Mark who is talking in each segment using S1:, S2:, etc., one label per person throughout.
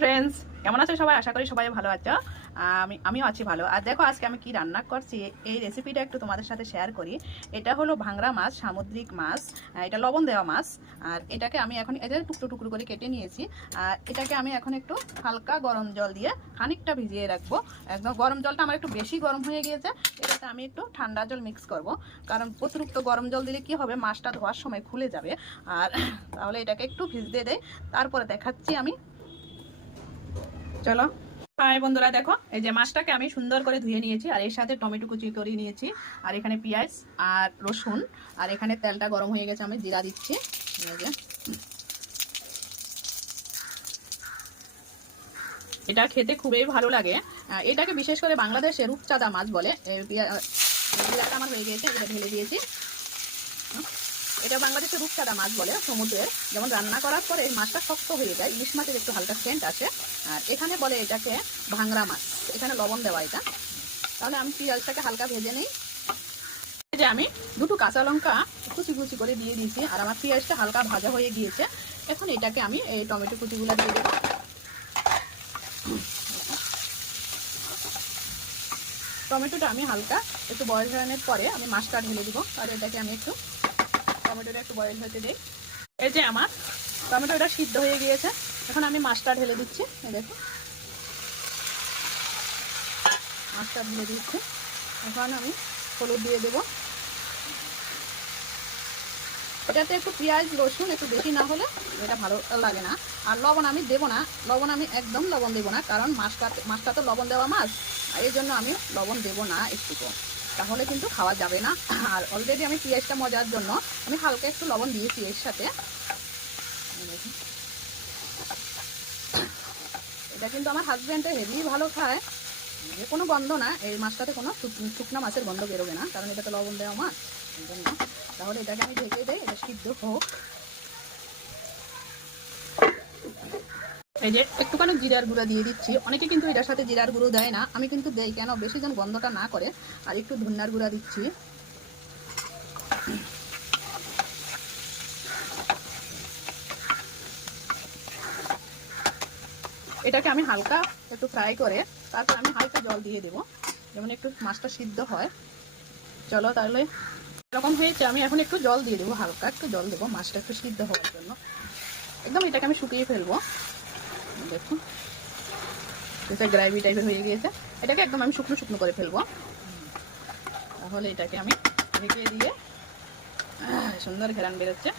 S1: Friends কেমন আছো সবাই? আশা করি সবাই ভালো আছো। আমি, আমিও আছি ভালো। আর দেখো, আজকে আমি কি রান্না করছি, এই রেসিপিটা একটু তোমাদের সাথে শেয়ার করি। এটা হলো ভাংরা মাছ, সামুদ্রিক মাছ এটা লবণ দেওয়া মাছ। আর এটাকে আমি এখন এদের টুকরো টুকরো করে কেটে নিয়েছি। আর এটাকে আমি এখন একটু হালকা গরম জল দিয়ে খানিকটা ভিজিয়ে রাখব। একদম গরম জলটা আমার একটু বেশি গরম হয়ে গিয়েছে। এটাতে আমি একটু ঠান্ডা জল মিক্স করব। কারণ অতিরিক্ত গরম জল দিলে কি হবে? মাছটা ধোয়ার সময় খুলে যাবে। আর তাহলে এটাকে একটু ভিজতে দেয় তারপরে দেখাচ্ছি আমি চলো। হাই বন্ধুরা, দেখো, এই যে মাছটাকে আমি সুন্দর করে ধুয়ে নিয়েছি, আর এর সাথে টমেটো কুচি করে নিয়েছি, আর এখানে পেঁয়াজ আর রসুন, আর এখানে তেলটা গরম হয়ে গেছে, আমি জিরা দিচ্ছি। এটা খেতে খুবই ভালো লাগে। এটাকে বিশেষ করে বাংলাদেশে রূপচাঁদা মাছ বলে আমার হয়ে গিয়েছে এটা ঢেলে দিয়েছি। এটা বাংলাদেশে রূপচাঁদা মাছ বলে, সমুদ্রের। যেমন রান্না করার পরে মাছটা শক্ত হয়ে যায়, ইলিশ মাছের একটু হালকা সেন্ট আসে। আর এখানে বলে এটাকে ভাংরা মাছ, এখানে লবণ দেওয়া এটা। তাহলে আমি পেঁয়াজটাকে হালকা ভেজে নিই। যে আমি দুটো কাঁচা লঙ্কা কুচি কুচি করে দিয়ে দিয়েছি, আর আমার পেঁয়াজটা হালকা ভাজা হয়ে গিয়েছে। এখন এটাকে আমি এই টমেটো কুচিগুলো দিয়ে দেবো। টমেটোটা আমি হালকা একটু বয়স পরে আমি মাছটা ঢেলে দিব। আর এটাকে আমি একটু টমেটোটা একটু বয়েল হতে দিই। এই যে আমার টমেটোটা সিদ্ধ হয়ে গিয়েছে। এখন আমি মাছটা ঢেলে দিচ্ছি দেখো। মাছটা ঢেলে দিচ্ছি। এখন আমি হলুদ দিয়ে দেবো। এটাতে একটু পেঁয়াজ, রসুন একটু বেশি না হলে এটা ভালো লাগে না। আর লবণ আমি দেবো না, লবণ আমি একদম লবণ দেবো না, কারণ মাছটা মাছটা তো লবণ দেওয়া মাছ এই জন্য আমি লবণ দেবো না একটুকু। তাহলে কিন্তু খাওয়া যাবে না। আর অলরেডি আমি পেঁয়াজটা মজার জন্য আমি হালকা একটু লবণ দিয়েছি এর সাথে। এটা কিন্তু আমার হাজব্যান্ডে হেভি ভালো খায়। যে কোনো গন্ধ না, এই মাছটাতে কোনো শুক- শুকনা মাছের গন্ধ বেরোবে না, কারণ এটা তো লবণ দেওয়া মাছ। তাহলে এটাকে আমি ঢেকে দেয় এটা সিদ্ধ হোক। এই যে একটুখানি জিরার গুঁড়া দিয়ে দিচ্ছি। অনেকে কিন্তু এটার সাথে জিরার গুঁড়ো দেয় না। আমি কিন্তু দেই কেন? বেশি যেন গন্ধটা না করে। আর একটু ধন্যার গুঁড়া দিচ্ছি। এটাকে আমি হালকা একটু ফ্রাই করে তারপর আমি হালকা জল দিয়ে দেবো। যেমন একটু মাছটা সিদ্ধ হয়। চলো তাহলে এরকম হয়েছে। আমি এখন একটু জল দিয়ে দেবো হালকা। একটু জল দেবো মাছটা একটু সিদ্ধ হওয়ার জন্য। একদম এটাকে আমি শুকিয়ে ফেলব। দেখুন। এটা গ্রেভি টাইপের হয়ে গিয়েছে। এটাকে একদম আমি শুকনো শুকনো করে ফেলব। তাহলে এটাকে আমি ঢেকে দিয়ে সুন্দর ঘেরান বেরোচ্ছে।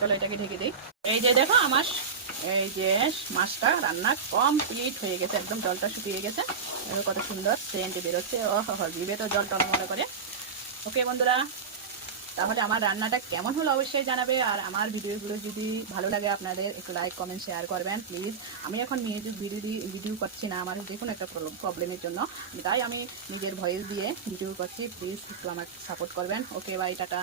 S1: চলো এটাকে ঢেকে দিই। এই যে দেখো আমার, এই যে মাছটা রান্না কমপ্লিট হয়ে গেছে। একদম জলটা শুকিয়ে গেছে। কত সুন্দর সেন্ট বেরোচ্ছে। ও জিভে তো জল টলমলে করে। ওকে বন্ধুরা তাহলে আমার রান্নাটা কেমন হলো অবশ্যই জানাবে, আর আমার ভিডিওগুলো যদি ভালো লাগে আপনাদের, একটু লাইক কমেন্ট শেয়ার করবেন প্লিজ আমি এখন মিউজিক ভিডিও ভিডিও করছি না, আমার যে কোনো একটা প্রবলেমের জন্য। তাই আমি নিজের ভয়েস দিয়ে ভিডিও করছি প্লিজ একটু আমাকে সাপোর্ট করবেন। Okay bye tata.